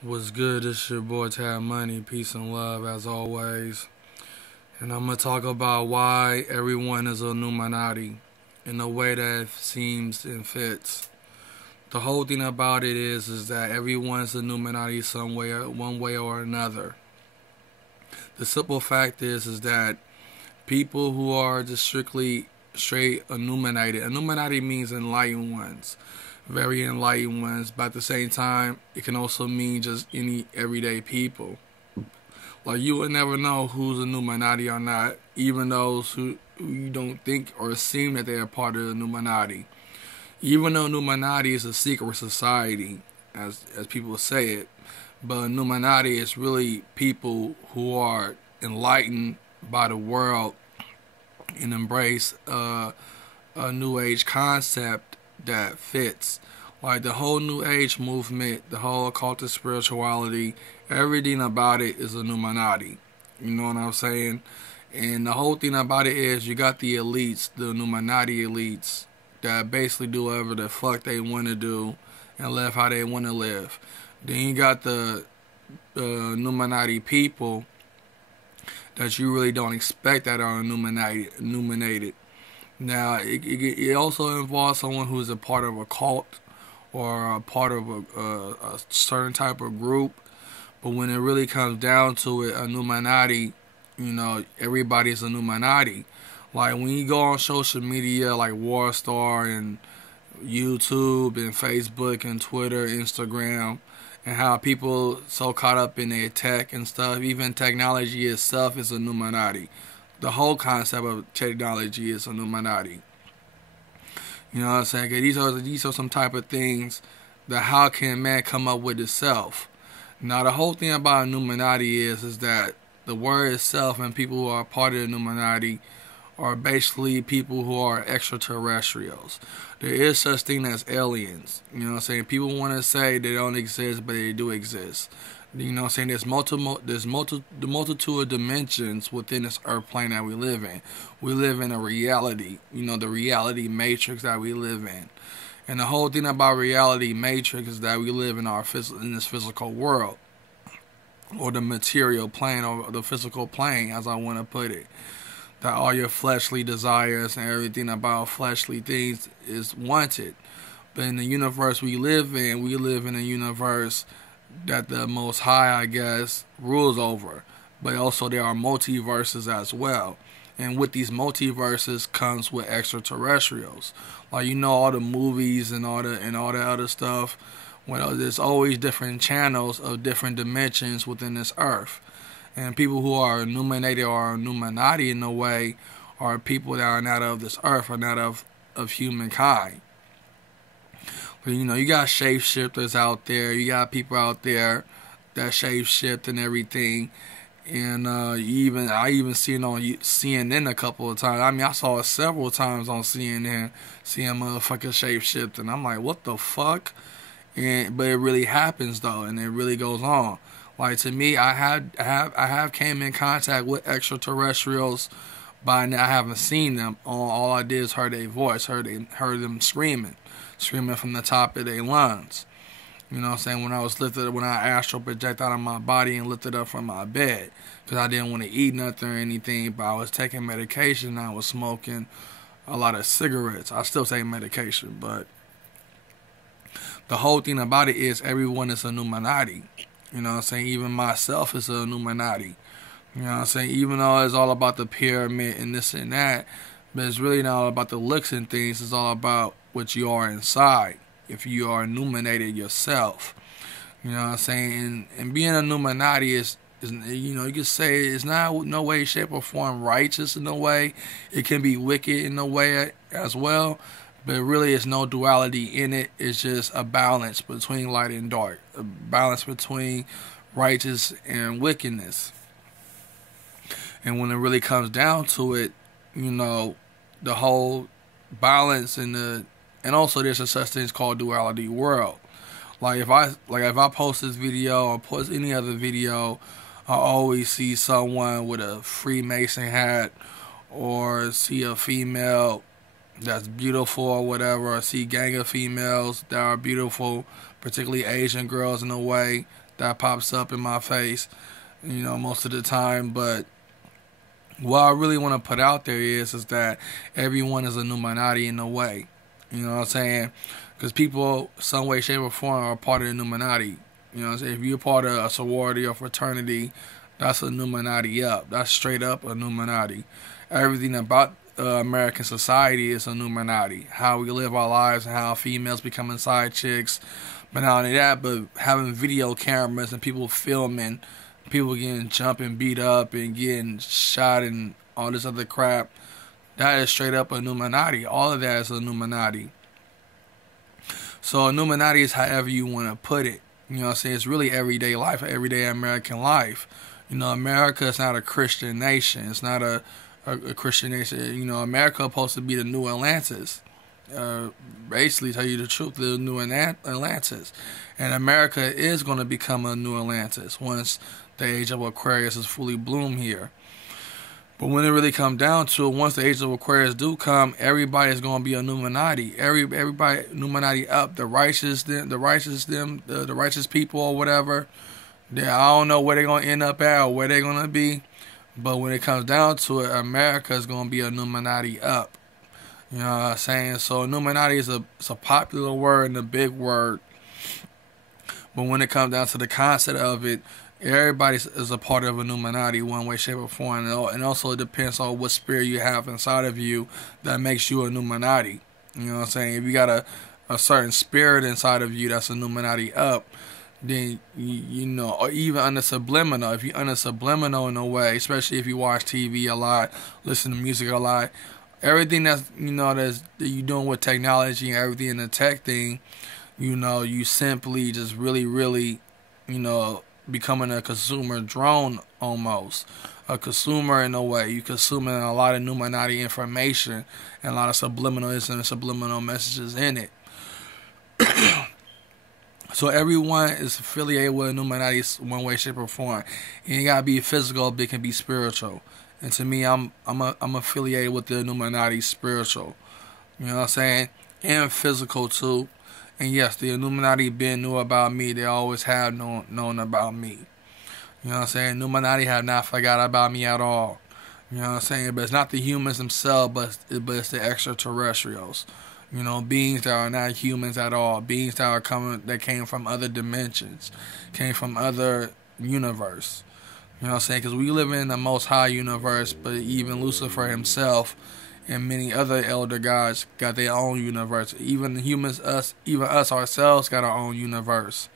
What's good? It's your boy Tab Money. Peace and love as always. And I'm gonna talk about why everyone is Illuminati in a way that seems and fits. The whole thing about it is that everyone's Illuminati some way, one way or another. The simple fact is that people who are just strictly straight illuminated. Illuminati means enlightened ones, very enlightened ones, but at the same time, it can also mean just any everyday people. Like you would never know who's Illuminati or not, even those who you don't think or assume that they are part of the Illuminati. Even though Illuminati is a secret society, as people say it, but Illuminati is really people who are enlightened by the world and embrace a new age concept that fits. Like the whole new age movement, the whole occultist spirituality, everything about it is Illuminati. You know what I'm saying? And the whole thing about it is you got the elites, the Illuminati elites, that basically do whatever the fuck they want to do and live how they want to live. Then you got the Illuminati people that you really don't expect that are illuminated. Now, it also involves someone who's a part of a cult or a part of a certain type of group. But when it really comes down to it, Illuminati, everybody's Illuminati. Like when you go on social media like Warstar and YouTube and Facebook and Twitter, Instagram, and how people so caught up in their tech and stuff, even technology itself is Illuminati. The whole concept of technology is Illuminati. You know what I'm saying? 'Cause these are some type of things that how can man come up with itself? Now the whole thing about Illuminati is that the word itself and people who are part of the Illuminati are basically people who are extraterrestrials. There is such thing as aliens. You know what I'm saying? People want to say they don't exist, but they do exist. You know what I'm saying? There's the multitude of dimensions within this earth plane that we live in. We live in a reality, the reality matrix that we live in. And the whole thing about reality matrix is that we live in in this physical world, or the material plane, or the physical plane, as I want to put it. That all your fleshly desires and everything about fleshly things is wanted. But in the universe we live in a universe that the Most High, I guess, rules over. But also there are multiverses as well. And with these multiverses comes with extraterrestrials. Like all the movies and all the other stuff. Well, there's always different channels of different dimensions within this earth. And people who are illuminated or Illuminati in a way are people that are not of this earth or not of humankind. But you got shapeshifters out there. You got people out there that shapeshift and everything. And I even seen it on CNN a couple of times. I mean, I saw it several times on CNN, seeing motherfuckers shapeshift, and I'm like, what the fuck? But it really happens though, and it really goes on. Like to me, I have came in contact with extraterrestrials, but I haven't seen them. All I did is heard their voice, heard them screaming from the top of their lungs. You know what I'm saying? When I astral project out of my body and lifted up from my bed, because I didn't want to eat nothing or anything, but I was taking medication. And I was smoking a lot of cigarettes. I still take medication, but the whole thing about it is everyone is Illuminati. You know what I'm saying? Even myself is an Illuminati. You know what I'm saying? Even though it's all about the pyramid and this and that, but it's really not all about the looks and things. It's all about what you are inside. If you are illuminated yourself. You know what I'm saying? And being an Illuminati is you can say it's not no way, shape, or form righteous in a way. It can be wicked in a way as well. But really, it's no duality in it. It's just a balance between light and dark. A balance between righteous and wickedness. And when it really comes down to it, the whole balance and also there's a such thing called duality world. Like if I post this video or post any other video, I always see someone with a Freemason hat or see a female that's beautiful or whatever. I see gang of females that are beautiful, particularly Asian girls in a way that pops up in my face, most of the time. But what I really want to put out there is that everyone is an Illuminati in a way. You know what I'm saying? Because people, some way, shape, or form, are part of the Illuminati. You know what I'm saying? If you're part of a sorority or fraternity, that's an Illuminati up. That's straight up an Illuminati. Everything about American society is an Illuminati. How we live our lives and how females becoming side chicks. But not only that, but having video cameras and people filming, people getting jumped and beat up and getting shot and all this other crap. That is straight up an Illuminati. All of that is an Illuminati. So Illuminati is however you want to put it. You know what I'm saying? It's really everyday life, everyday American life. America is not a Christian nation. It's not a Christian nation. America is supposed to be the new Atlantis. Basically, tell you the truth, the new Atlantis. And America is going to become a new Atlantis once the age of Aquarius is fully bloomed here. But when it really comes down to it, once the age of Aquarius do come, everybody is going to be a Illuminati. Everybody Illuminati up. The righteous people or whatever. I don't know where they're going to end up at or where they're going to be. But when it comes down to it, America is going to be a Illuminati up. You know what I'm saying? So Illuminati is a popular word and a big word. But when it comes down to the concept of it, everybody is a part of an Illuminati one way, shape, or form. And also it depends on what spirit you have inside of you that makes you an Illuminati. You know what I'm saying? If you got a certain spirit inside of you that's an Illuminati up, then, or even under subliminal. If you're under subliminal in a way, especially if you watch TV a lot, listen to music a lot, everything that you're doing with technology and everything in the tech thing, you simply just really, becoming a consumer drone almost. A consumer in a way. You're consuming a lot of Illuminati information and a lot of subliminalism and subliminal messages in it. So everyone is affiliated with Illuminati one way, shape, or form. It ain't gotta be physical, but it can be spiritual. And to me, I'm affiliated with the Illuminati spiritual. You know what I'm saying? And physical too. And yes, the Illuminati knew about me. They always have known about me. You know what I'm saying? Illuminati have not forgot about me at all. You know what I'm saying? But it's not the humans themselves, but it's the extraterrestrials. Beings that are not humans at all. Beings that came from other dimensions, came from other universe. You know what I'm saying? Because we live in the most high universe, but even Lucifer himself and many other elder gods got their own universe. Even the humans, us ourselves got our own universe.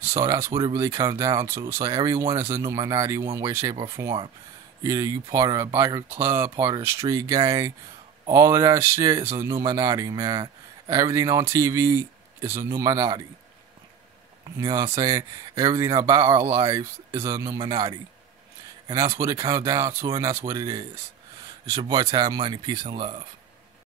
So that's what it really comes down to. So everyone is a Illuminati one way, shape, or form. Either you part of a biker club, part of a street gang, all of that shit is a Illuminati, man. Everything on TV is a Illuminati. You know what I'm saying? Everything about our lives is a Illuminati. And that's what it comes down to, and that's what it is. It's your boy Tab Money. Peace and love.